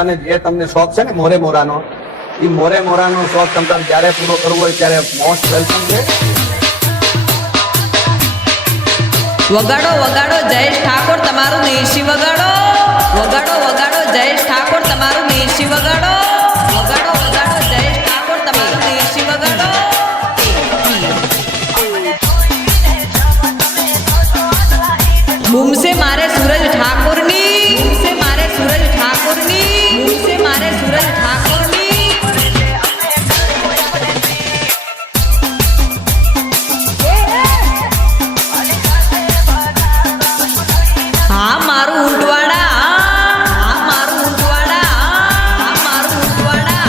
અને જે તમને શોખ છે ને મોરે મોરાનો, એ મોરે મોરાનો શોખ તમારે જ્યારે પૂરો કરવો હોય ત્યારે મોસ્ટ વેલકમ છે. વગાડો વગાડો જયેશ ઠાકોર તમારું દેશી વગાડો. વગાડો વગાડો જયેશ ઠાકોર તમારું દેશી વગાડો. વગાડો વગાડો જયેશ ઠાકોર તમારું દેશી વગાડો. બૂમસે મારે સૂરજ ઠાકોરની, બૂમસે મારે સૂરજ ઠાકોરની, બૂમસે મારે સૂરજ ઠાકોરની. હા મારું ઊંટવાડા, હા મારું ઊંટવાડા, હા મારું ઊંટવાડા.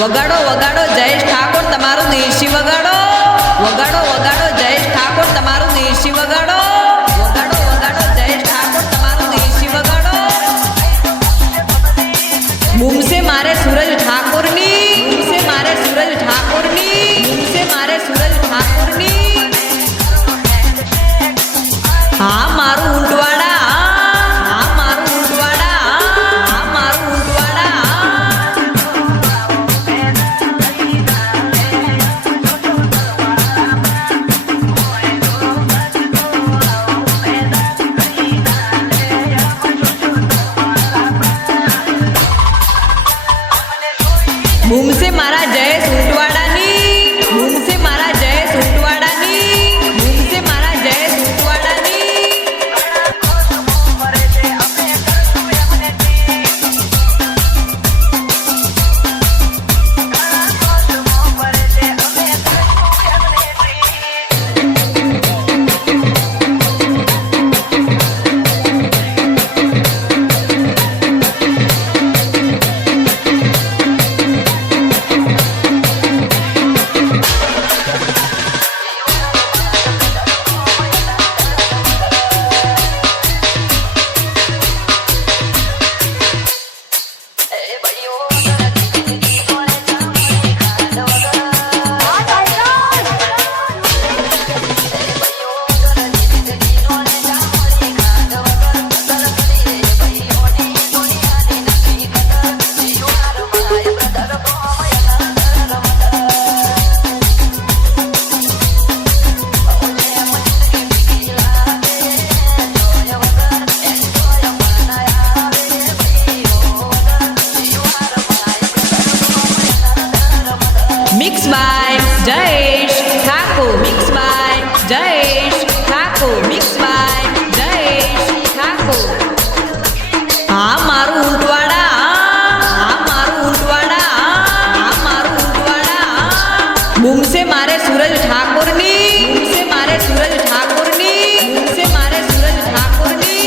વગાડો વગાડો જયેશ ઠાકોર તમારું દેશી વગાડો. વગાડો વગાડો જયેશ ઠાકોર તમારું દેશી વગાડો. વગાડો વગાડો જયેશ ઠાકોર તમારું દેશી વગાડો. બૂમસે મારે સૂરજ ઠાકોરની, બૂમસે મારે સૂરજ ઠાકોરની, બૂમસે મારે સૂરજ ઠાકોરની. હા મારું ઊંટવાડા, હા મારું ઊંટવાડા, હા મારું ઊંટવાડા. બૂમસે મારા જયેશ ઊંટવાડાની, બૂમસે મારા જયેશ ઊંટવાડાની, બૂમસે મારા Jayesh ઊંટવાડાની. Mix by Jayesh Thakur. Mix by Jayesh Thakur. Mix by Jayesh Thakur. હા મારું ઊંટવાડા, હા મારું ઊંટવાડા, હા મારું ઊંટવાડા. બૂમસે મારે સૂરજ ઠાકોરની, બૂમસે મારે સૂરજ ઠાકોરની, બૂમસે મારે સૂરજ ઠાકોરની.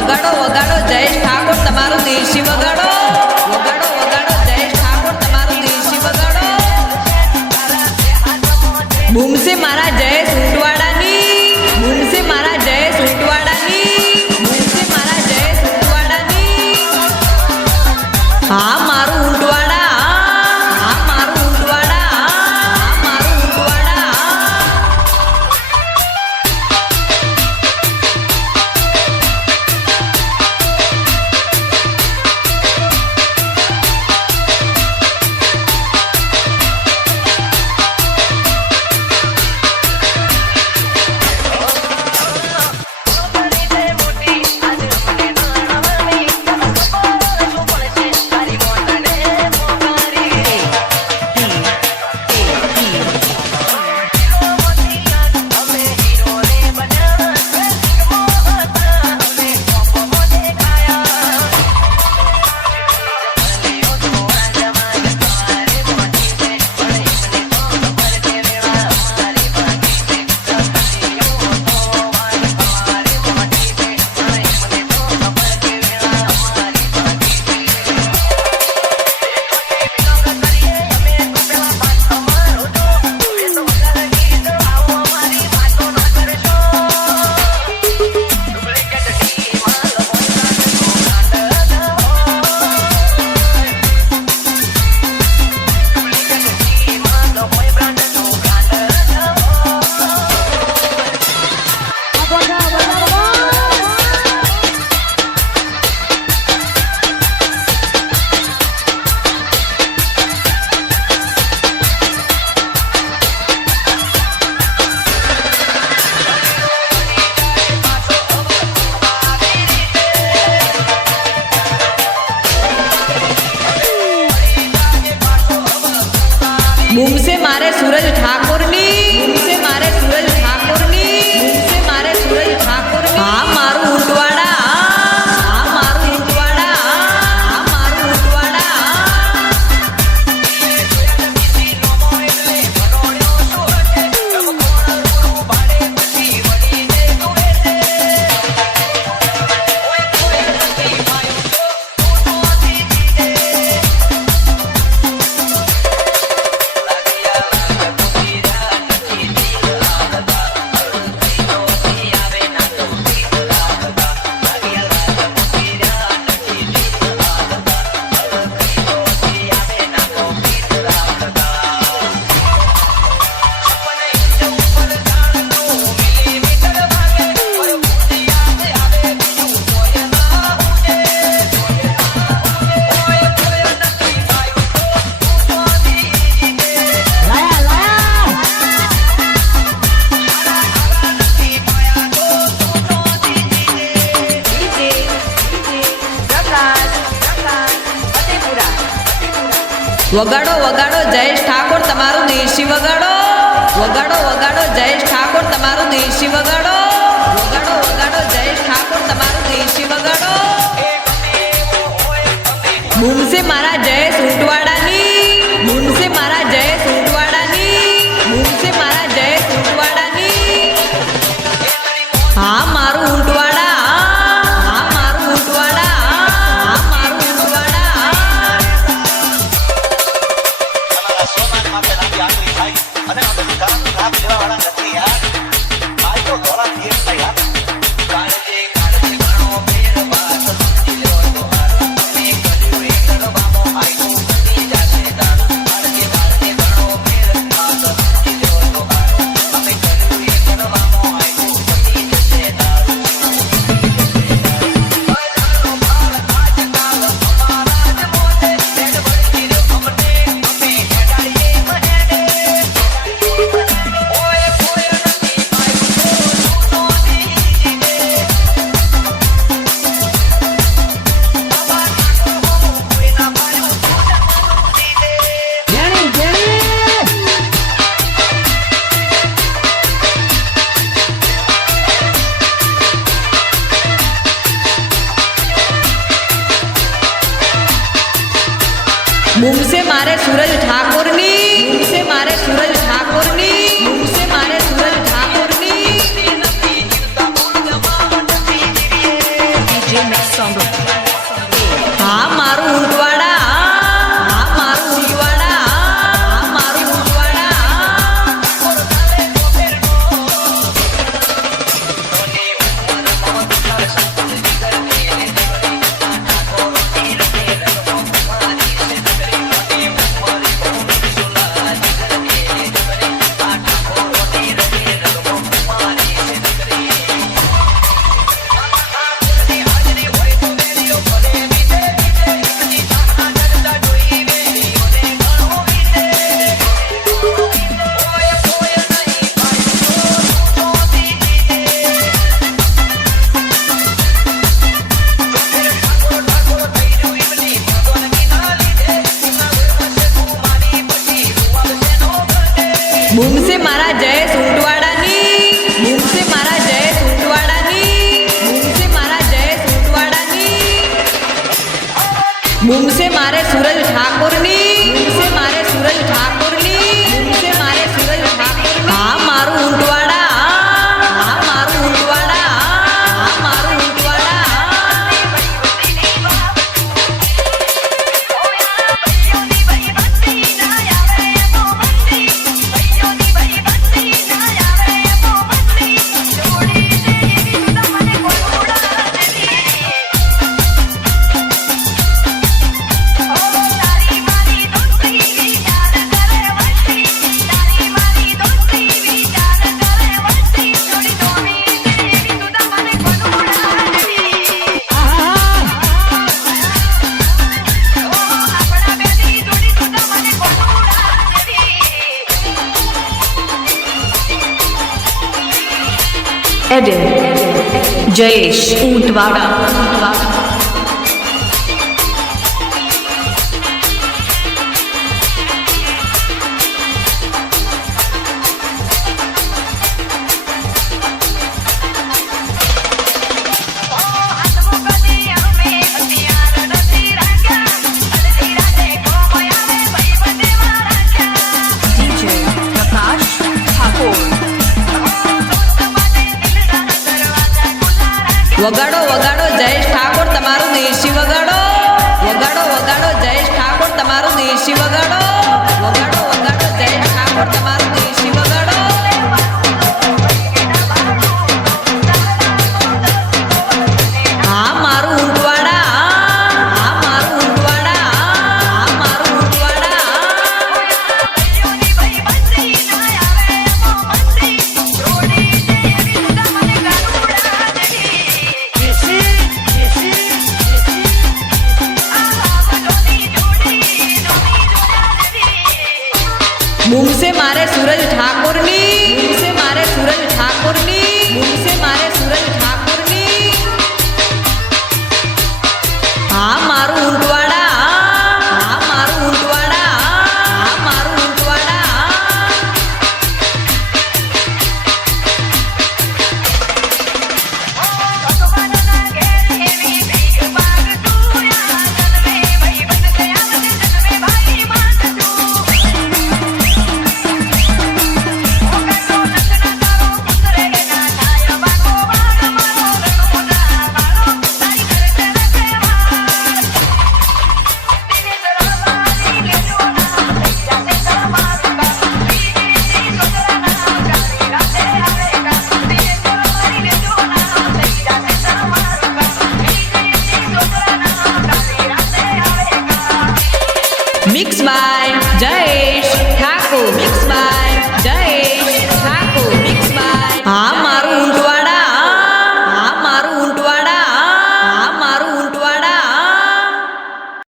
વગાડો વગાડો જયેશ ઠાકોર તમારું દેશી વગાડો વગાડો વગાડો જયેશ ઠાકોર તમારું દેશી વગાડો બૂમસે મારા જયેશ ઊંટવાડાની બૂમસે મારા જયેશ ઊંટવાડાની બૂમસે મારા જયેશ ઊંટવાડાની હા મારું ઊંટવાડા હા મારું ઊંટવાડા હા મારું ઊંટવાડા બૂમસે મારે સૂરજ ઠાકોરની બૂમસે મારે સૂરજ ઠાકોરની બૂમસે મારે સૂરજ ઠાકોરની હા મારું ઊંટવાડા હા મારું ઊંટવાડા હા મારું ઊંટવાડા વગાડો વગાડો જયેશ ઠાકોર તમારું દેશી વગાડો વગાડો વગાડો જયેશ ઠાકોર તમારું દેશી વગાડો વગાડો વગાડો જયેશ ઠાકોર તમારું દેશી વગાડો બૂમસે મારા જયેશ ઊંટવાડાની બૂમસે મારા જયેશ ઊંટવાડાની બૂમસે મારા જયેશ ઊંટવાડાની હા મારું ઊંટવાડા હા મારું ઊંટવાડા હા મારું ઊંટવાડા અને અમે દુકાન લાભ લેવા વાળા નથી યાર આ તો ધોળા થીર છે યાર કાળજે કાળજે ઘણો ફેર વાત સમજી લો તો મારું તમે કર્યું એ કરવાનો આયો બની જશે દાણ કાળજે કાળજે ઘણો ફેર વાત સમજી લો તો મારું તમે કર્યું એ કરવાનો આયો બની જશે દાણ બૂમસે મારે સૂરજ ઠાકોરની બૂમસે મારે સૂરજ ઠાકોરની બૂમસે મારે સૂરજ ઠાકોરની DJ Edit Jayesh ऊंटवाड़ा DJ Prakash Thakur વગાડો વગાડો જયેશ ઠાકોર તમારું દેશી વગાડો વગાડો વગાડો જયેશ ઠાકોર તમારું દેશી વગાડો વગાડો વગાડો જયેશ ઠાકોર તમારું દેશી વગાડો હા મારું ઊંટવાડા હા મારું ઊંટવાડા હા મારું ઊંટવાડા બૂમસે મારે સૂરજ ઠાકોરની બૂમસે મારે સૂરજ ઠાકોરની બૂમસે મારે સૂરજ ઠાકોરની હા મારું ઊંટવાડા હા મારું ઊંટવાડા હા મારું ઊંટવાડા Mixed by Jayesh Thakur. Mixed by